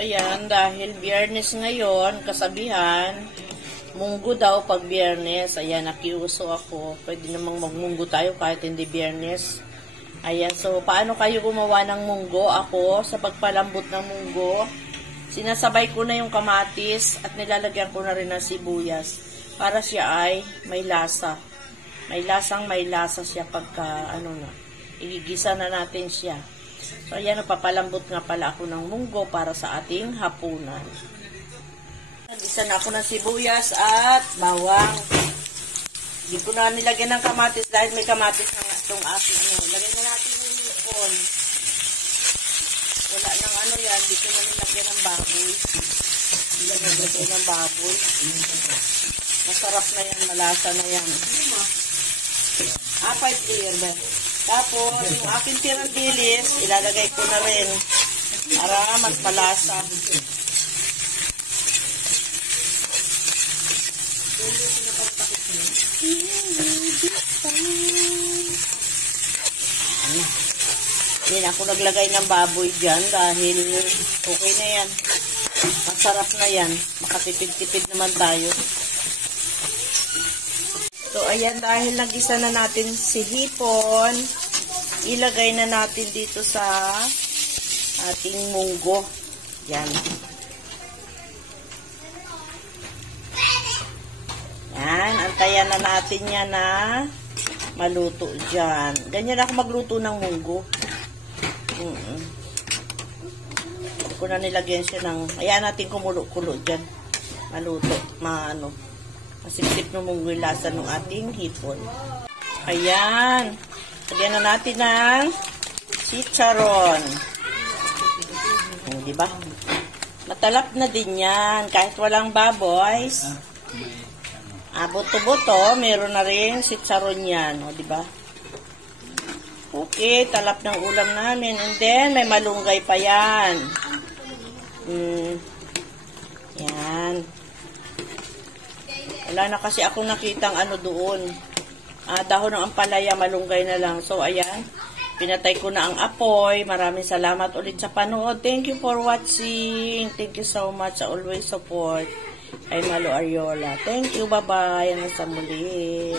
ayan, dahil biyernes ngayon, kasabihan, munggo daw pag biyernes. Ayan, nakiuso ako. Pwede namang magmunggo tayo kahit hindi biyernes. Ayan, so paano kayo gumawa ng munggo? Ako, sa pagpalambot ng munggo, sinasabay ko na yung kamatis at nilalagyan ko na rin ng sibuyas para siya ay may lasa. May lasa siya pagka, igigisa na natin siya. So, ayan, papalambot nga pala ako ng munggo para sa ating hapunan. Nagisa na ako ng sibuyas at bawang. Hindi ko na nilagyan ng kamatis dahil may kamatis na itong aking Lagyan na natin yung hipon. Wala nang yan. Dito na nilagyan ng baboy. Nilagyan ng baboy. Masarap na yan. Malasa na yan. 5 clear ba? Tapos, yung aking tirang dilis, ilalagay ko na rin para mas malasa. Hindi ako naglagay ng baboy dyan dahil okay na yan. Masarap na yan. Makatipid-tipid naman tayo. So, ayan, dahil nagisa na natin si hipon, ilagay na natin dito sa ating munggo. Yan. Yan, antayan na natin yan na maluto dyan. Ganyan ako magluto ng munggo. Hindi ko na nilagyan siya ng, ayan natin kumulo-kulo dyan. Maluto, masipsip ng munggo yung lasa ng ating hipon. Ayan. Lagyan na natin ng chicharon. Diba? Matalap na din yan. Kahit walang baboys. Buto-buto, meron na rin chicharon yan. Diba? Okay, talap ng ulam namin. And then, may malunggay pa yan. Yan. Wala na kasi ako nakitang doon. Dahon ng ampalaya, malunggay na lang. So, ayan. Pinatay ko na ang apoy. Maraming salamat ulit sa panood. Thank you for watching. Thank you so much sa always support kay Malo Ariola. Thank you. Bye-bye. Hanggang sa muli.